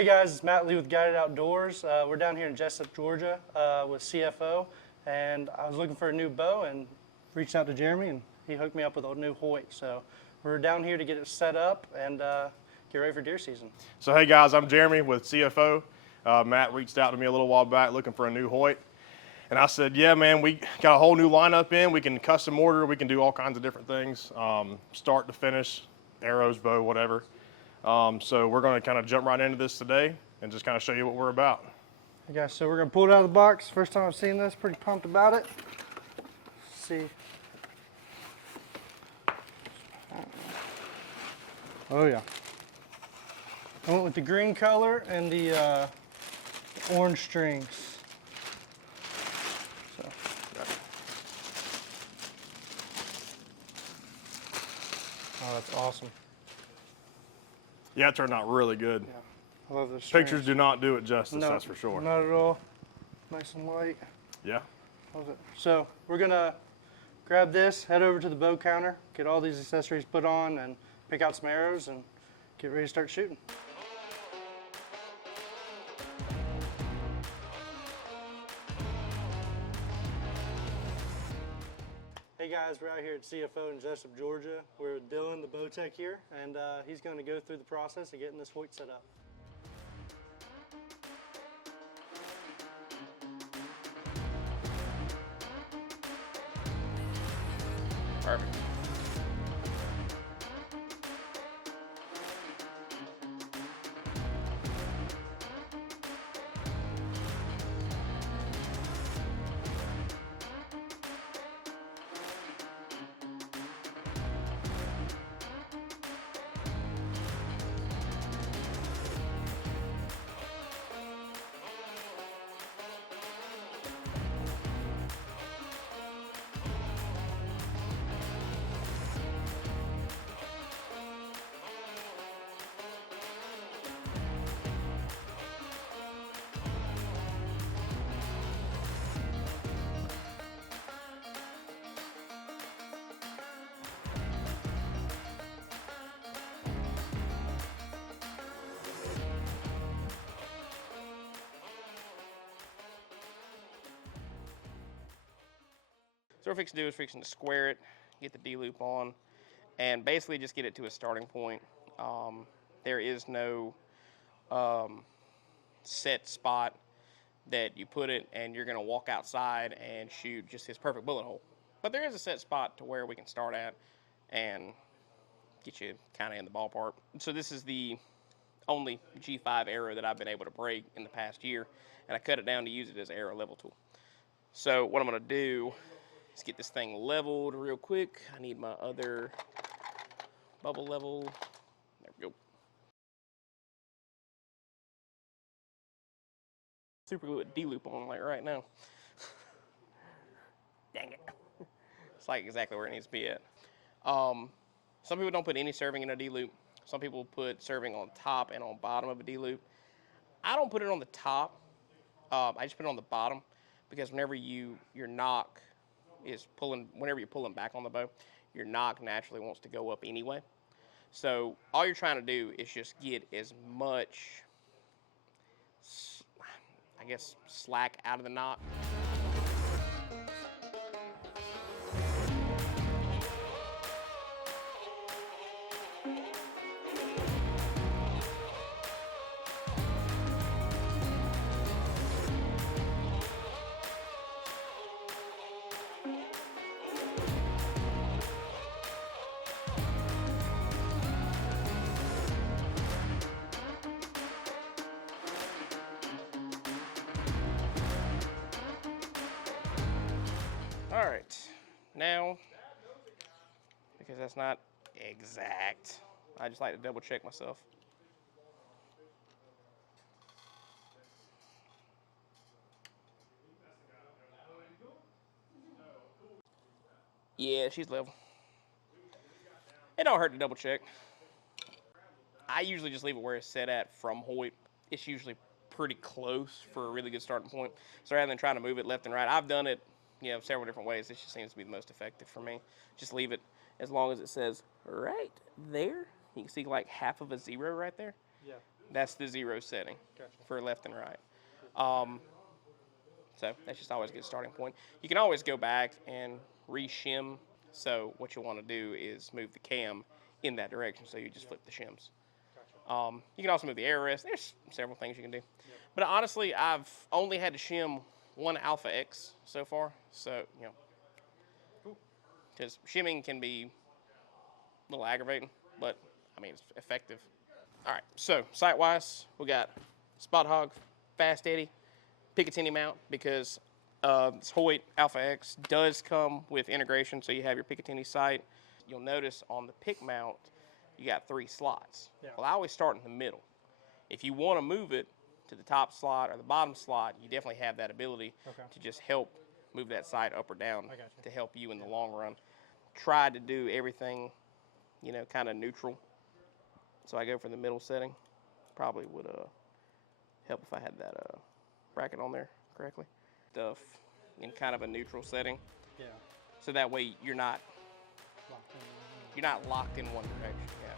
Hey guys, it's Matt Lee with Guided Outdoors. We're down here in Jesup, Georgia with CFO, and I was looking for a new bow and reached out to Jeremy, and he hooked me up with a new Hoyt. So we're down here to get it set up and get ready for deer season. So hey guys, I'm Jeremy with CFO. Matt reached out to me a little while back looking for a new Hoyt. And I said, yeah man, we got a whole new lineup in. We can custom order, we can do all kinds of different things, start to finish, arrows, bow, whatever. So we're going to kind of jump right into this today and just kind of show you what we're about. Hey guys, so we're going to pull it out of the box. First time I've seen this, pretty pumped about it. Let's see. Oh yeah. I went with the green color and the orange strings. So. Oh, that's awesome. Yeah, it turned out really good. Yeah, I love those Pictures do not do it justice, no, that's for sure. Not at all. Nice and light. Yeah. Love it. So we're gonna grab this, head over to the bow counter, get all these accessories put on, and pick out some arrows and get ready to start shooting. Hey guys, we're out here at CFO in Jesup, Georgia. We're with Dylan, the bow tech here, and he's going to go through the process of getting this Hoyt set up. Perfect. So what we're fixing to do is fixing to square it, get the D-loop on, and basically just get it to a starting point. There is no set spot that you put it and you're gonna walk outside and shoot just this perfect bullet hole. But there is a set spot to where we can start at and get you kind of in the ballpark. So this is the only G5 arrow that I've been able to break in the past year, and I cut it down to use it as an arrow level tool. So what I'm gonna do, let's get this thing leveled real quick. I need my other bubble level. There we go. Super glue a D-loop on like right now. Dang it. It's like exactly where it needs to be at. Some people don't put any serving in a D-loop. Some people put serving on top and on bottom of a D-loop. I don't put it on the top. I just put it on the bottom because whenever your nock is pulling, whenever you're pulling back on the bow, your nock naturally wants to go up anyway. So all you're trying to do is just get as much, I guess, slack out of the nock. All right, now, because that's not exact, I just like to double check myself. Yeah, she's level. It don't hurt to double check. I usually just leave it where it's set at from Hoyt. It's usually pretty close for a really good starting point. So rather than trying to move it left and right, I've done it, several different ways. This just seems to be the most effective for me. Just leave it as long as it says right there. You can see like half of a zero right there. Yeah. That's the 0 setting Gotcha. for left and right. So that's just always a good starting point. You can always go back and re-shim. So what you want to do is move the cam in that direction. So you just flip the shims. Gotcha. You can also move the air rest. There's several things you can do. But honestly, I've only had to shim one Alpha X so far. So, you know, Cool. because shimming can be a little aggravating, but I mean, it's effective. All right, so sight-wise, we got Spot Hog, Fast Eddy, Picatinny mount, because this Hoyt Alpha X does come with integration, so you have your Picatinny sight. You'll notice on the pick mount, you got 3 slots. Yeah. Well, I always start in the middle. If you want to move it to the top slot or the bottom slot, you definitely have that ability to just help move that sight up or down to help you in the long run. Try to do everything, you know, kind of neutral. So I go for the middle setting. Probably would help if I had that bracket on there correctly. Stuff in kind of a neutral setting. Yeah. So that way you're not locked in one direction. Yeah.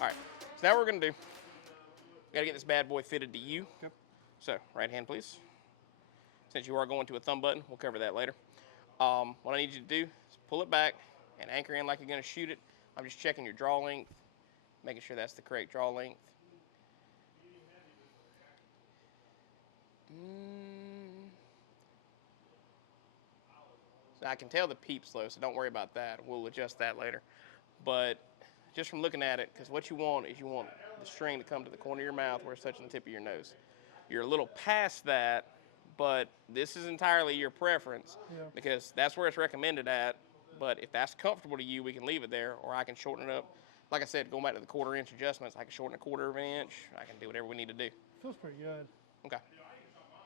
All right, so now what we're gonna do, we gotta get this bad boy fitted to you. Yep. So, right hand, please. Since you are going to a thumb button, we'll cover that later. What I need you to do is pull it back and anchor in like you're gonna shoot it. I'm just checking your draw length, making sure that's the correct draw length. So I can tell the peep's low, so don't worry about that. We'll adjust that later. But just from looking at it, because what you want is you want the string to come to the corner of your mouth where it's touching the tip of your nose. You're a little past that, but this is entirely your preference because that's where it's recommended at. But if that's comfortable to you, we can leave it there, or I can shorten it up. Like I said, going back to the 1/4 inch adjustments, I can shorten a 1/4 of an inch. I can do whatever we need to do. Feels pretty good. Okay.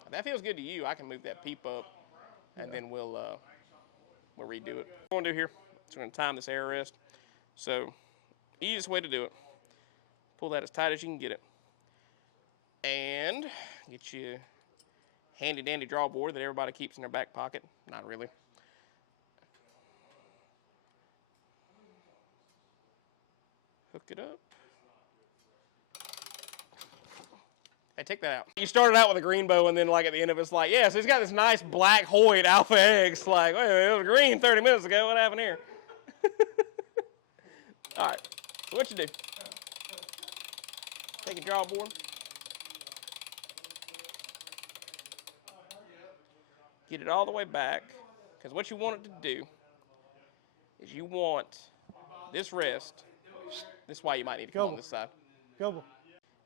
If that feels good to you, I can move that peep up, and then we'll redo it. What we're going to do here is we're going to time this air rest. So, easiest way to do it, pull that as tight as you can get it. And get you a handy dandy draw board that everybody keeps in their back pocket. Not really. Hook it up. Hey, take that out. You started out with a green bow, and then like at the end of it's like, yeah, so it's got this nice black Hoyt Alpha X. Like, wait a minute, it was green 30 minutes ago. What happened here? All right, so what you do, take a draw board, get it all the way back, because what you want it to do is you want this rest, this is why you might need to come on this side,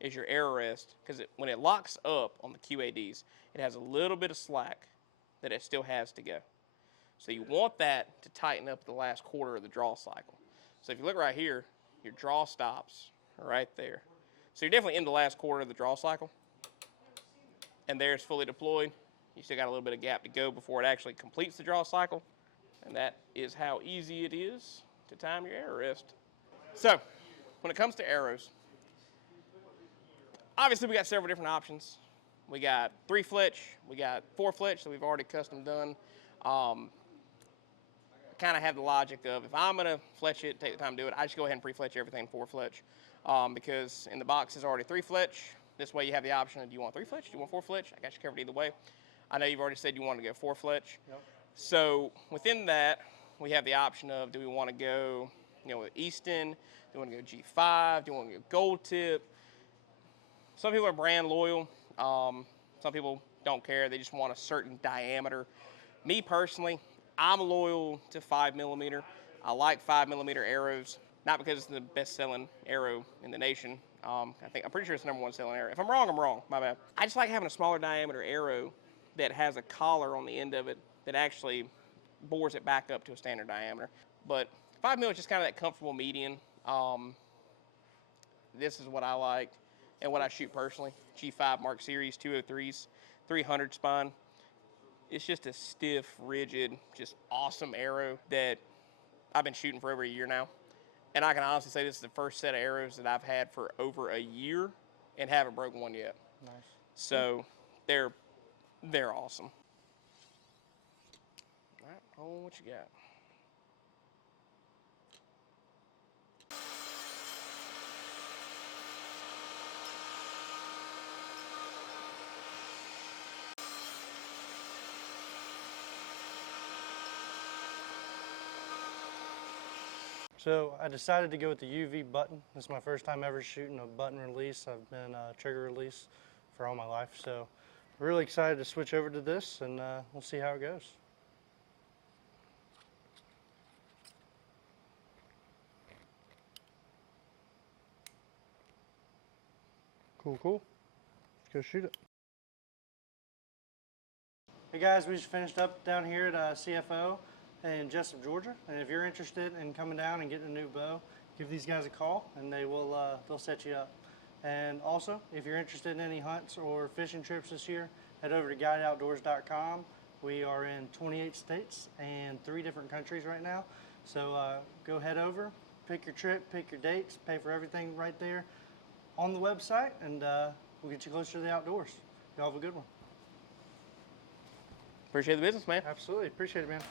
is your air rest, because when it locks up on the QADs, it has a little bit of slack that it still has to go. So you want that to tighten up the last 1/4 of the draw cycle. So if you look right here, your draw stops right there. So you're definitely in the last 1/4 of the draw cycle. And there it's fully deployed. You still got a little bit of gap to go before it actually completes the draw cycle. And that is how easy it is to time your air rest. So when it comes to arrows, obviously we got several different options. We got 3 fletch, we got 4 fletch that we've already custom done. Kind of have the logic of if I'm going to fletch it, take the time to do it, I just go ahead and pre-fletch everything 4 fletch because in the box is already 3 fletch. This way you have the option of do you want 3 fletch, do you want 4 fletch? I got you covered either way. I know you've already said you want to go 4 fletch. Yep. So within that, we have the option of do we want to go, with Easton, do we want to go G5, do we want to go gold tip? Some people are brand loyal. Some people don't care. They just want a certain diameter. Me personally, I'm loyal to 5mm. I like 5mm arrows, not because it's the best-selling arrow in the nation. I'm pretty sure it's the #1 selling arrow. If I'm wrong, I'm wrong. My bad. I just like having a smaller diameter arrow that has a collar on the end of it that actually bores it back up to a standard diameter. But 5mm is just kind of that comfortable median. This is what I like and what I shoot personally. G5 Mark Series 203s, 300 spine. It's just a stiff, rigid, just awesome arrow that I've been shooting for over a year now. And I can honestly say this is the first set of arrows that I've had for over a year and haven't broken one yet. Nice. So they're awesome. All right, hold on, what you got? So I decided to go with the UV button. This is my first time ever shooting a button release. I've been trigger release for all my life. So really excited to switch over to this, and we'll see how it goes. Cool, cool. Let's go shoot it. Hey guys, we just finished up down here at CFO in Jesup, Georgia. And if you're interested in coming down and getting a new bow, give these guys a call and they'll set you up. And also, if you're interested in any hunts or fishing trips this year, head over to GuidedOutdoors.com. We are in 28 states and 3 different countries right now. So go head over, pick your trip, pick your dates, pay for everything right there on the website, and we'll get you closer to the outdoors. Y'all have a good one. Appreciate the business, man. Absolutely. Appreciate it, man.